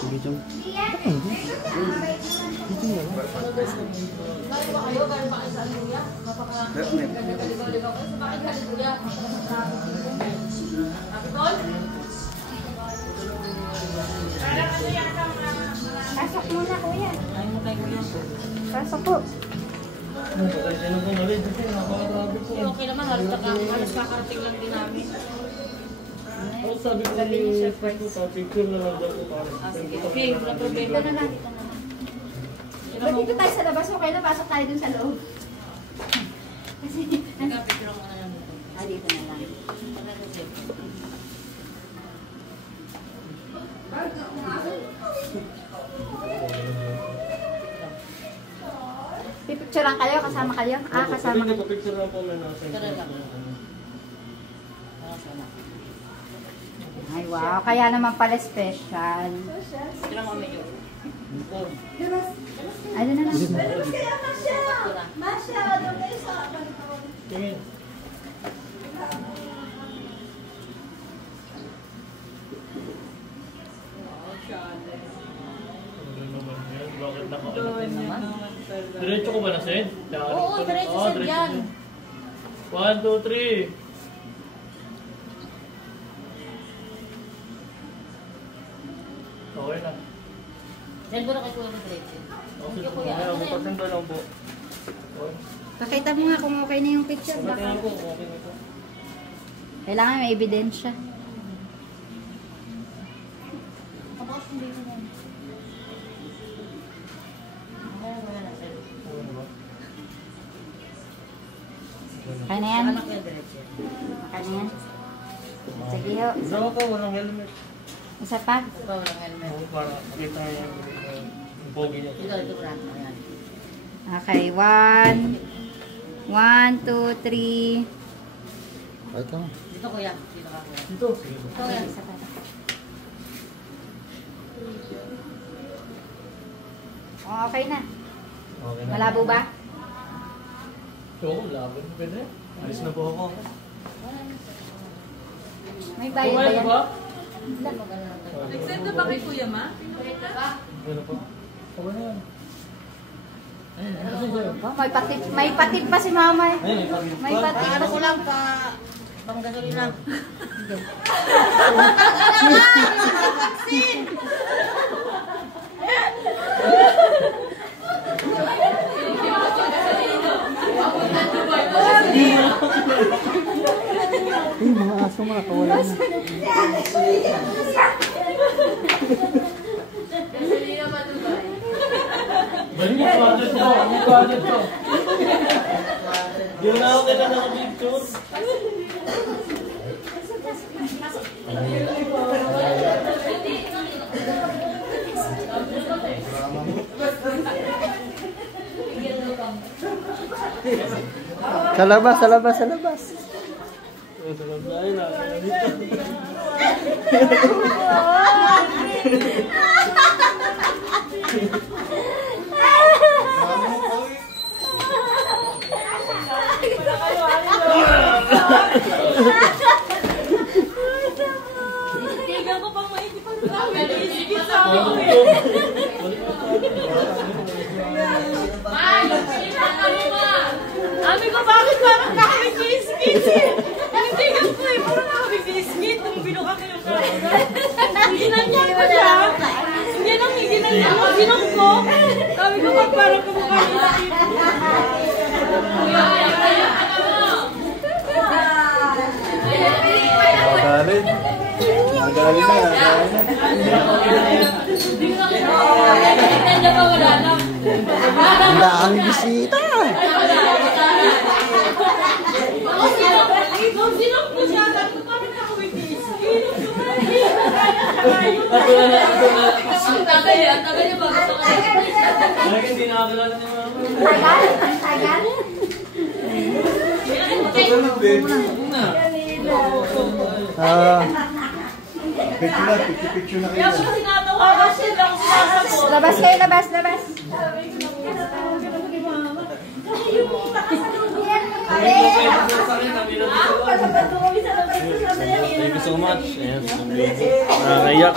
Sige, Chong. Pasok muna, kuya. Pasok po. Okay naman, halos kakarating lang din namin. Ano sabi ko ni Chef ko, picture na lang daw ko para. Okay, wala problema. Dito na lang, dito na lang. Ba't dito tayo sa labas? Okay na, pasok tayo dun sa loob. Kasi, Nagka-picture ako na lang dito. dito na lang. Pipicturean kayo? Kasama kayo? Ah, kasama kayo. Picture lang po may nasa. Ay, wow. Kaya naman pala special. Ito lang kami yun. Ay, doon na lang. Kaya Masya! Masya! Doon kayo sa Tingin. Bakit nakaulit naman? Diretso ko ba na, Sen? Oo, diretso sa dyan. 1, 2, 3. Okay na. Send ko na kay Kuya na diretso. Okay, Kuya. magpapaganda lang po. Okay. Pakita mo nga kung okay na yung picture. Okay Baka. na po, okay na po. Kailangan may ebidensya. Tapos hindi ko na. Kaya na yan? Anak ko yung diretso. Kaya na yan? Sige ho. Isa ko, walang helmet. Isa pa? Ikaw walang helmet. Oo, para makita yung pogi niya. Ito ko lang. Ayan. Okay, 1, 2, 3. Ito. Dito kuya. Dito ka kuya. Dito. Ito kuya. Isa pa. Oh, okay na. Okay na. Malabo ba? Oo, laban. Pwede. Alis na po ako. May bayad ba Okay yan? ba? Nag-send na ba kay Kuya Ma? Okay na po. Okay na yan. Ayun, ano sa'yo? Oh, may patip pa si mama eh. Ayun, ipagin. May patip pa Ano si ko lang pa pang gasolina. Ay, mga aso mga kawala na. Balik yung budget niya. Yung budget ko. Yun na ako kita sa picture. Sa labas, sa labas, sa labas. Ayun na. Tigan ko pang maikipag namin. Isikit sa amin. Ami ko, bakit parang nakabig-biskit? Tigan ko eh, parang nakabig-biskit. Nung binuka ko yung karagay. Ginanyan ko siya. Hindi lang, ginanyan ko. Sinong ko. Sabi ko, parang kumukha biskit. Magalit. Magalit na. Wala ang bisita. Sinong ko siya. Sabi ko, parang nakabig-biskit. Tagal yan. Tagal yan ba? Lagi hindi nakakalala ni mama. Tagal? Picture na Kaya ko sinatawagan siya lang sinasagot. Labas kayo, labas, labas. Ay, okay na sa akin. Namin na dito. Pagkakatuloy sa labas ko sa yan. so much. Ayan, nakakaiyak.